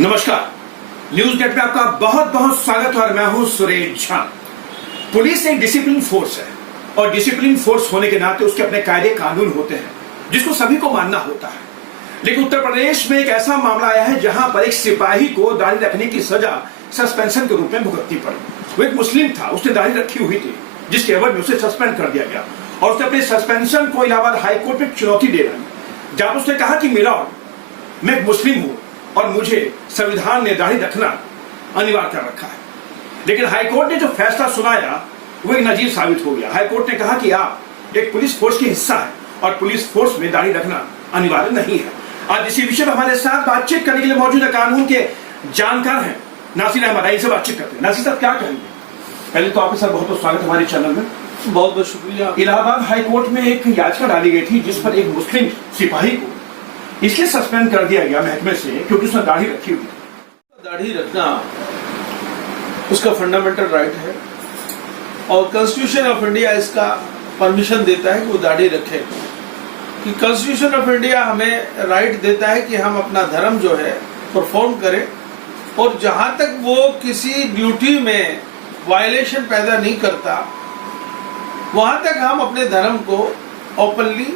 नमस्कार, news gate में आपका बहुत बहुत स्वागत है और मैं हूं सुरेश झा। पुलिस एक डिसिप्लिन फोर्स है और डिसिप्लिन फोर्स होने के नाते उसके अपने कायदे कानून होते हैं जिसको सभी को मानना होता है। लेकिन उत्तर प्रदेश में एक ऐसा मामला आया है जहां पर एक सिपाही को दाढ़ी रखने की सजा सस्पेंशन के रूप में भुगतनी पड़ी। वो एक मुस्लिम था, उसने दाढ़ी रखी हुई थी जिसके एवज में उसे सस्पेंड कर दिया गया और उसने अपने सस्पेंशन को इलाहाबाद हाईकोर्ट में चुनौती दे रही, जहां उसने कहा कि मेरा मैं एक मुस्लिम हूं और मुझे संविधान ने दाढ़ी रखना अनिवार्य कर रखा है। लेकिन हाईकोर्ट ने जो फैसला सुनाया वो एक नजीर साबित हो गया। हाईकोर्ट ने कहा कि आप एक पुलिस फोर्स की हिस्सा है और पुलिस फोर्स में दाढ़ी रखना अनिवार्य नहीं है। आज इसी विषय पर हमारे साथ बातचीत करने के लिए मौजूद है कानून के जानकार हैं नासिर अहमद। आइए से बातचीत करते हैं। नासिर साहब क्या कहेंगे? पहले तो आपके साथ बहुत बहुत स्वागत हमारे चैनल में। बहुत बहुत शुक्रिया। इलाहाबाद हाईकोर्ट में एक याचिका डाली गई थी जिस पर एक मुस्लिम सिपाही को इसलिए सस्पेंड कर दिया गया महकमे से क्योंकि उसने दाढ़ी रखी हुई थी। दाढ़ी रखना उसका फंडामेंटल राइट है और कॉन्स्टिट्यूशन ऑफ इंडिया इसका परमिशन देता है कि वो दाढ़ी रखे। कि कॉन्स्टिट्यूशन ऑफ इंडिया हमें राइट देता है कि हम अपना धर्म जो है परफॉर्म करें और जहां तक वो किसी ड्यूटी में वायलेशन पैदा नहीं करता वहां तक हम अपने धर्म को ओपनली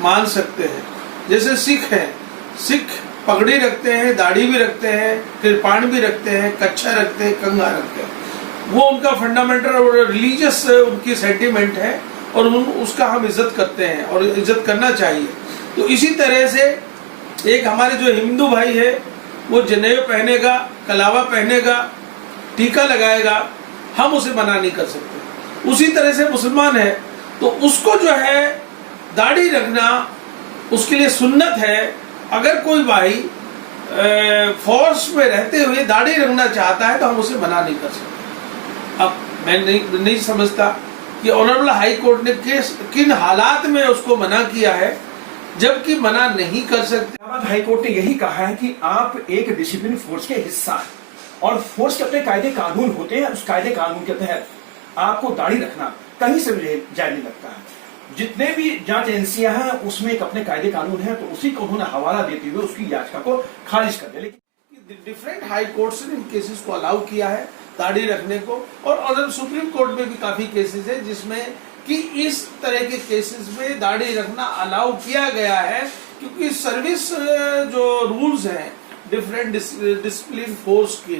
मान सकते हैं। जैसे सिख हैं, सिख पगड़ी रखते हैं, दाढ़ी भी रखते हैं, कृपाण भी रखते हैं, कच्छा रखते हैं, कंघा रखते हैं। वो उनका फंडामेंटल और रिलीजियस उनकी सेंटिमेंट है और उसका हम इज्जत करते हैं और इज्जत करना चाहिए। तो इसी तरह से एक हमारे जो हिंदू भाई है वो जनेऊ पहनेगा, कलावा पहनेगा, टीका लगाएगा, हम उसे मना नहीं कर सकते। उसी तरह से मुसलमान है तो उसको जो है दाढ़ी रखना उसके लिए सुन्नत है। अगर कोई भाई फोर्स में रहते हुए दाढ़ी रखना चाहता है तो हम उसे मना नहीं कर सकते। अब मैं नहीं समझता कि ऑनरेबल हाई कोर्ट ने किन हालात में उसको मना किया है, जबकि मना नहीं कर सकते। इलाहाबाद हाई कोर्ट ने यही कहा है कि आप एक डिसिप्लिन फोर्स के हिस्सा हैं और फोर्स के अपने कायदे कानून होते हैं। उस कायदे कानून के तहत आपको दाढ़ी रखना कहीं से भी जायज नहीं लगता है। जितने भी जांच एजेंसियां हैं उसमें एक अपने कायदे कानून है, तो उसी को उन्होंने हवाला देते हुए उसकी याचिका को खारिज कर दिया। लेकिन डिफरेंट हाई कोर्ट्स ने इन केसेस को अलाउ किया है दाढ़ी रखने को और सुप्रीम कोर्ट में भी काफी केसेस है जिसमें कि इस तरह के केसेस में दाढ़ी रखना अलाउ किया गया है क्योंकि सर्विस जो रूल्स हैं डिफरेंट डिसिप्लिन फोर्स के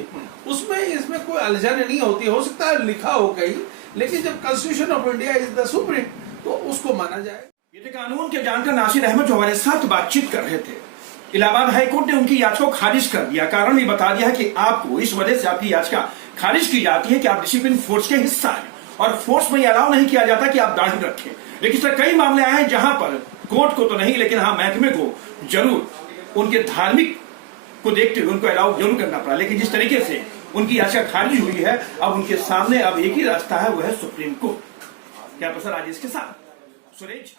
उसमें इसमें कोई अड़चन नहीं होती। हो सकता है लिखा हो कहीं, लेकिन जब constitution of India is the supreme तो उसको माना जाए। ये थे कानून के जानकार नासिर अहमद जो हमारे साथ बातचीत कर रहे थे। इलाहाबाद हाईकोर्ट ने उनकी याचिका को खारिज कर दिया। कारण भी बता दिया कि आपको इस वजह से आपकी याचिका खारिज की जाती है कि आप डिसिप्लिन फोर्स के हिस्सा हैं और फोर्स में अलाउ नहीं किया जाता कि आप दाढ़ी रखें। लेकिन सर कई मामले आए हैं जहां पर कोर्ट को तो नहीं लेकिन हाँ महकमे को जरूर उनके धार्मिक को देखते हुए उनको अलाउ जरूर करना पड़ा। लेकिन जिस तरीके से उनकी याचिका खारिज हुई है अब उनके सामने अब एक ही रास्ता है, वो है सुप्रीम कोर्ट। क्या तो सर आज इसके साथ सुरेश